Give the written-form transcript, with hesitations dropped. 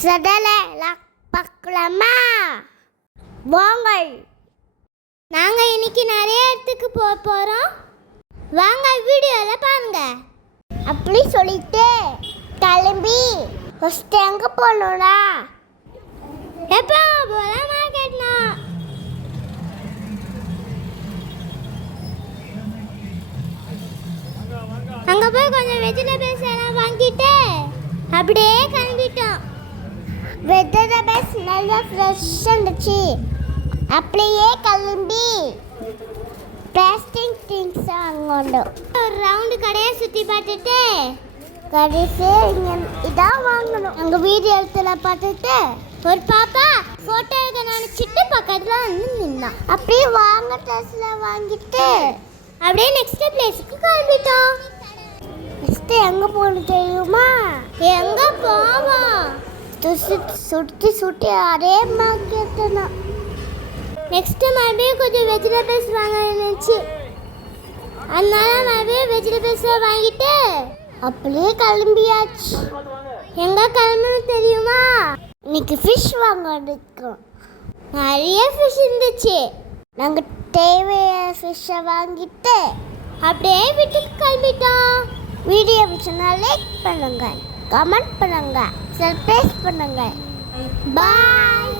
சடல பார்க்கலாமா? வாங்க. நாங்கள் இன்னைக்கு நிறைய இடத்துக்கு போக போகிறோம். வாங்க வீடியோவில் பாருங்க. அப்படி சொல்லிட்டு கிளம்பி ஃபஸ்ட்டு எங்கே போகணும்னா எப்போ போகலாம் மார்க்கெட்னா. அங்கே போய் கொஞ்சம் வெஜிடபிள்ஸ் எல்லாம் வாங்கிட்டு அப்படியே கிளம்பிட்டோம். வெஜிடபிள்ஸ் நல்லா ஃப்ரெஷ்ஷாக இருந்துச்சு. அப்படியே கிளம்பி பிளாஸ்டிக் திங்ஸ் வாங்கணும். ஒரு ரவுண்டு கடையை சுற்றி பார்த்துட்டு கடைசி இதான் வாங்கணும். அங்கே வீடியோ இடத்துல பார்த்துட்டு ஒரு பாப்பா ஃபோட்டோ எடுக்க நினச்சிட்டு பக்கத்தில் வந்து நின்னான். அப்படியே வாங்க ட்ரெஸ்ஸில் வாங்கிட்டு அப்படியே நெக்ஸ்ட் பிளேஸுக்கு கிளம்பிட்டோம். நெக்ஸ்ட் எங்கே போகணும் தெரியுமா? எங்கே போவோம்? சுற்றி சுற்றி அதே மார்க்கெட்டுனா. நெக்ஸ்ட்டு மறுபடியும் கொஞ்சம் வெஜிடபிள்ஸ் வாங்க இருந்துச்சு. அதனால மறுபடியும் வெஜிடபிள்ஸை வாங்கிட்டு அப்படியே கிளம்பியாச்சு. எங்கே கிளம்பணும் தெரியுமா? இன்னைக்கு ஃபிஷ் வாங்க இருக்கோம். நிறைய ஃபிஷ் இருந்துச்சு. நாங்கள் தேவையான ஃபிஷ்ஷை வாங்கிட்டு அப்படியே வீட்டுக்கு கிளம்பிட்டோம். வீடியோ பிடிச்சா லைக் பண்ணுங்க, கமெண்ட் பண்ணுங்க, சப்ஸ்கிரைப் பண்ணுங்க. பாய்.